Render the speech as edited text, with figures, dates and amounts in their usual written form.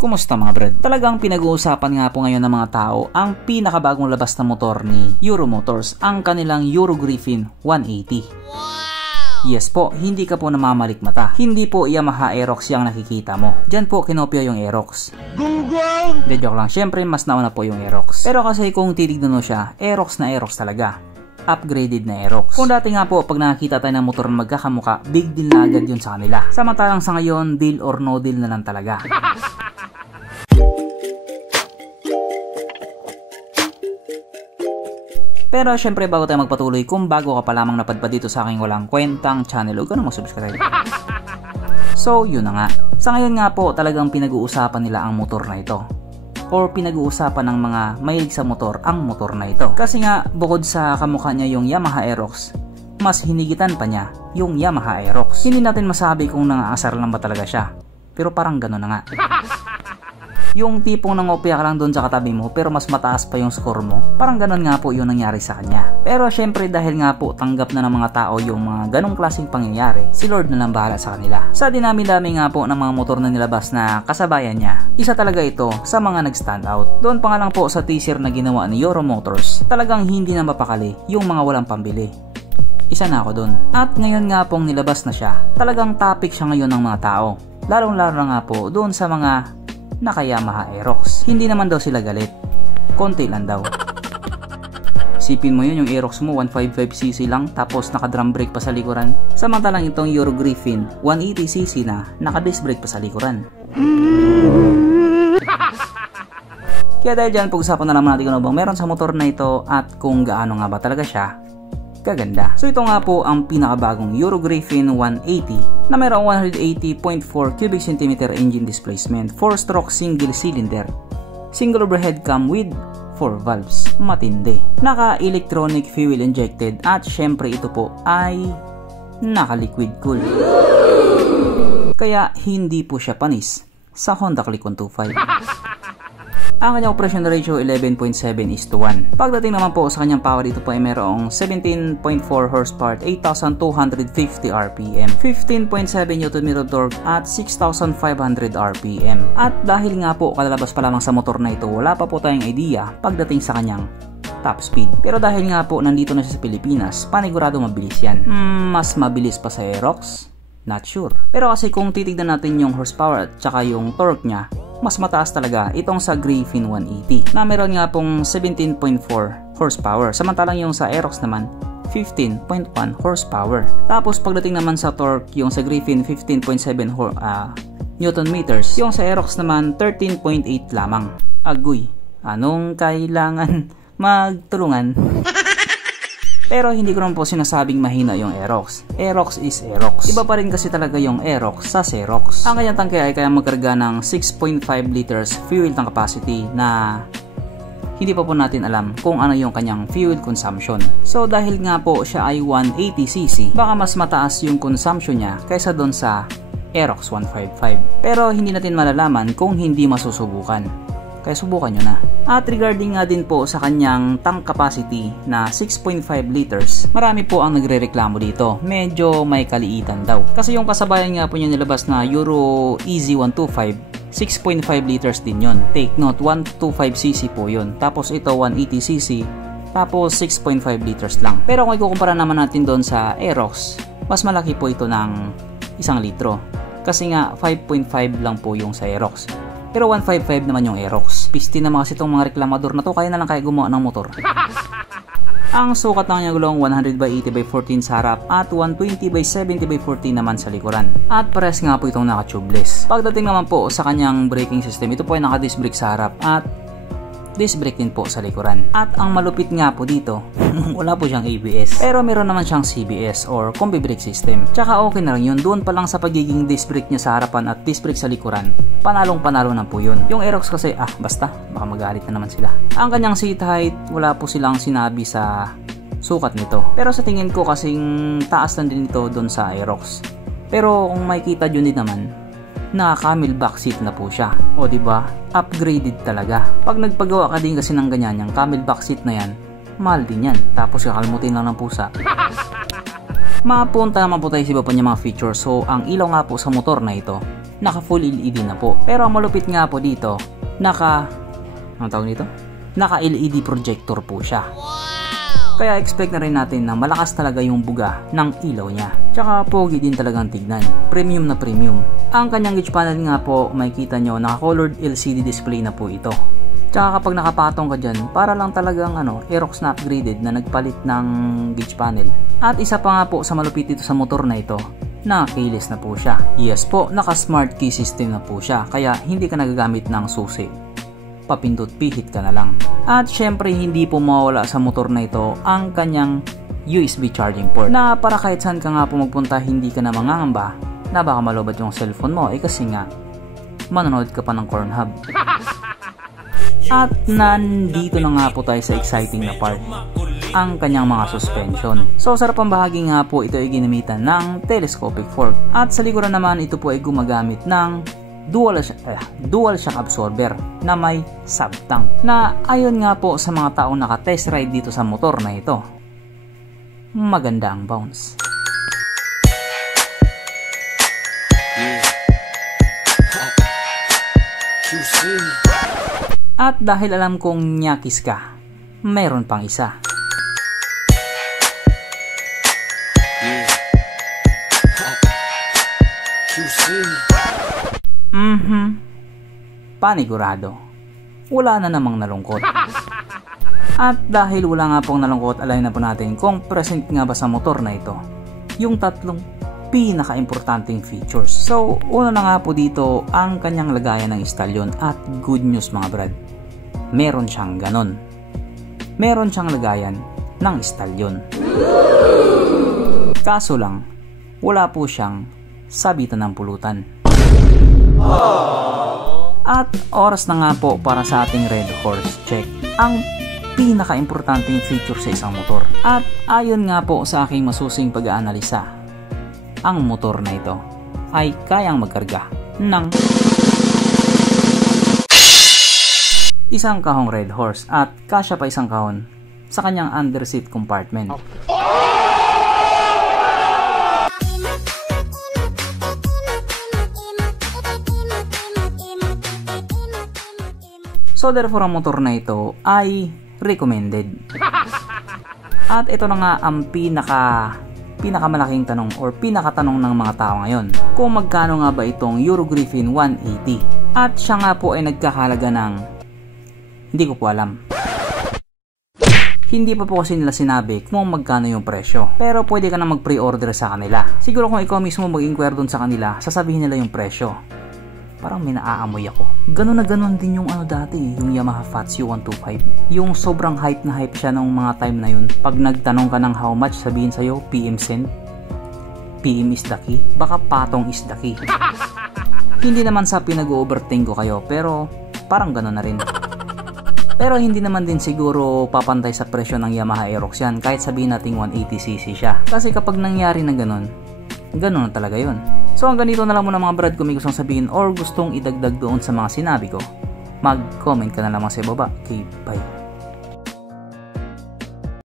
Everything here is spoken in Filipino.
Kumusta mga brad? Talagang pinag-uusapan nga po ngayon ng mga tao ang pinakabagong labas na motor ni Euro Motors, ang kanilang Euro Griffin 180. Wow! Yes po, hindi ka po namamalikmata. Hindi po Yamaha Aerox yung nakikita mo. Diyan po kinopya yung Aerox. Gunggong! De joke lang, syempre mas nauna po yung Aerox. Pero kasi kung titignan mo siya, Aerox na Aerox talaga. Upgraded na Aerox. Kung dati nga po, pag nakakita tayo ng motor na magkakamuka, big deal na agad yun sa kanila. Samantalang sa ngayon, deal or no deal na lang talaga. Pero syempre bago tayo magpatuloy, kung bago ka pa lamang napadpad dito sa aking walang kwentang channel, huwag ka na mag-subscribe. So yun na nga. Sa ngayon nga po talagang pinag-uusapan nila ang motor na ito. Or pinag-uusapan ng mga mahilig sa motor ang motor na ito. Kasi nga bukod sa kamukha niya yung Yamaha Aerox, mas hinigitan pa niya yung Yamaha Aerox. Hindi natin masabi kung nangaasar lang ba talaga siya. Pero parang gano'n na nga. Yung tipong nangopya ka lang doon sa katabi mo pero mas mataas pa yung score mo. Parang ganun nga po yung nangyari sa kanya. Pero syempre dahil nga po tanggap na ng mga tao yung mga ganong klaseng pangyayari, si Lord na lang bahala sa kanila. Sa dinami-dami nga po ng mga motor na nilabas na kasabayan niya, isa talaga ito sa mga nag-stand out. Doon pa nga lang po sa teaser na ginawa ni Euro Motors, talagang hindi na mapakali yung mga walang pambili. Isa na ako doon. At ngayon nga pong nilabas na siya, talagang topic siya ngayon ng mga tao. Lalong-lalo na nga po doon sa mga naka Yamaha Aerox. Hindi naman daw sila galit. Konti lang daw. Sipin mo yun, yung Aerox mo 155cc lang tapos naka drum brake pa sa likuran. Samantalang itong Euro Griffin 180cc na naka disc brake pa sa likuran. Kaya dahil dyan, pag-usapan na naman natin kung ano bang meron sa motor na ito at kung gaano nga ba talaga siya kaganda. So ito nga po ang pinakabagong Euro Griffin 180 na mayroong 180.4 cubic centimeter engine displacement, 4-stroke single cylinder, single overhead cam with 4 valves. Matindi. Naka-electronic fuel injected at syempre ito po ay naka-liquid cool. Kaya hindi po siya panis sa Honda Click 125. Ang kanyang operation ratio 11.7:1. Pagdating naman po sa kanyang power, dito po ay mayroong 17.4 horsepower, 8,250 RPM, 15.7 Nm torque at 6,500 RPM. At dahil nga po kalalabas pa lamang sa motor na ito, wala pa po tayong idea pagdating sa kanyang top speed. Pero dahil nga po nandito na siya sa Pilipinas, panigurado mabilis yan. Mas mabilis pa sa Aerox? Not sure. Pero kasi kung titignan natin yung horsepower at saka yung torque niya, mas mataas talaga itong sa Griffin 180 na meron nga pong 17.4 horsepower. Samantalang yung sa Aerox naman 15.1 horsepower. Tapos pagdating naman sa torque, yung sa Griffin 15.7 Newton meters, yung sa Aerox naman 13.8 lamang. Agoy, anong kailangan magtulungan? Pero hindi ko naman po sinasabing mahina yung Aerox. Aerox is Aerox. Iba pa rin kasi talaga yung Aerox sa Xerox. Ang kanyang tangke ay kaya magkarga ng 6.5 liters fuel tank capacity na hindi pa po natin alam kung ano yung kanyang fuel consumption. So dahil nga po siya ay 180cc, baka mas mataas yung consumption niya kaysa doon sa Aerox 155. Pero hindi natin malalaman kung hindi masusubukan. Kaya subukan nyo na. At regarding nga din po sa kanyang tank capacity na 6.5 liters, marami po ang nagre-reklamo dito. Medyo may kaliitan daw. Kasi yung kasabayan nga po niya nilabas na Euro Easy 125, 6.5 liters din yon. Take note, 125cc po yun. Tapos ito 180cc, tapos 6.5 liters lang. Pero kung ikukumpara naman natin doon sa Aerox, mas malaki po ito ng 1 litro. Kasi nga 5.5 lang po yung sa Aerox. Pero 155 naman yung Aerox. Piste naman kasi itong mga reklamador na to, kaya na lang kaya gumawa ng motor. Ang sukat ng kanyang gulong 100/80/14 sa harap at 120/70/14 naman sa likuran. At pares nga po itong naka-tubeless. Pagdating naman po sa kanyang braking system, ito po ay naka-disc brake sa harap at disc brake din po sa likuran. At ang malupit nga po dito, wala po siyang ABS. Pero meron naman siyang CBS or combi brake system. Tsaka okay na rin yun. Doon pa lang sa pagiging disc brake niya sa harapan at disc brake sa likuran, panalong-panalo na po yun. Yung Aerox kasi, basta, baka magalit na naman sila. Ang kanyang seat height, wala po silang sinabi sa sukat nito. Pero sa tingin ko kasing taas lang din ito doon sa Aerox. Pero kung makikita nyo din naman, naka-camel back seat na po siya. O diba? Upgraded talaga. Pag nagpagawa ka din kasi ng ganyan, yung camel back seat na yan, mahal din yan. Tapos kakalmutin lang ng pusa. Mapunta naman po tayo sa iba pa niya mga features. So ang ilaw nga po sa motor na ito naka full LED na po. Pero ang malupit nga po dito, anong tawag dito? Naka LED projector po siya. Kaya expect na rin natin na malakas talaga yung buga ng ilaw niya. Tsaka pogi din talagang tignan. Premium na premium. Ang kanyang gauge panel nga po, makikita nyo, naka-colored LCD display na po ito. Tsaka kapag nakapatong ka dyan, para lang talagang Aerox na upgraded na nagpalit ng gauge panel. At isa pa nga po sa malupit dito sa motor na ito, naka-keyless na po siya. Yes po, naka-smart key system na po siya. Kaya hindi ka nagagamit ng susi. Papindot pihit ka na lang. At syempre hindi po mawala sa motor na ito ang kanyang USB charging port na para kahit saan ka nga po magpunta hindi ka na mangangamba na baka malobat yung cellphone mo kasi nga manonood ka pa ng Cornhub. At nandito na nga po tayo sa exciting na part, ang kanyang mga suspension. So sa harapang bahagi nga po ito ay ginamitan ng telescopic fork at sa likuran naman ito po ay gumagamit ng dual shock absorber na may sub-tank na ayon nga po sa mga taong naka-test ride dito sa motor na ito, maganda ang bounce. At dahil alam kong nyakis ka, mayroon pang isa. Panigurado, wala na namang nalungkot. At dahil wala nga pong nalungkot, alayin na po natin kung present nga ba sa motor na ito yung tatlong pinaka-importanting features. So, una na nga po dito ang kanyang lagayan ng istalyon at good news mga brad, meron siyang ganon. Meron siyang lagayan ng istalyon. Kaso lang, wala po siyang sabitan ng pulutan. At oras na nga po para sa ating Red Horse check, ang pinaka-importanting feature sa isang motor. At ayon nga po sa aking masusing pag-aanalisa, ang motor na ito ay kayang magkarga ng isang kahong Red Horse at kasya pa isang kahon sa kanyang underseat compartment. So therefore ang motor na ito ay recommended. At ito na nga ang pinakamalaking tanong or pinakatanong ng mga tao ngayon, kung magkano nga ba itong Euro Griffin 180. At siya nga po ay nagkakahalaga ng hindi ko po alam. Hindi pa po kasi nila sinabi kung magkano yung presyo. Pero pwede ka na mag-pre-order sa kanila. Siguro kung ikaw mismo mag-inquire dun sa kanila, sasabihin nila yung presyo. Parang may naaamoy ako. Ganun na ganun din yung dati, yung Yamaha Fatsu 125. Yung sobrang hype na hype siya nung mga time na yun. Pag nagtanong ka ng how much, sabihin sa'yo, PM cent. PM is the key. Baka patong is the key. Hindi naman sa pinag-overthink ko kayo, pero parang ganun na rin. Pero hindi naman din siguro papantay sa presyo ng Yamaha Aerox yan, kahit sabihin natin 180cc siya. Kasi kapag nangyari na ganun na talaga yun. So hanggang dito na lang muna mga brad, kung may gustong sabihin or gustong idagdag doon sa mga sinabi ko, mag-comment ka na lamang sa baba. Okay, bye.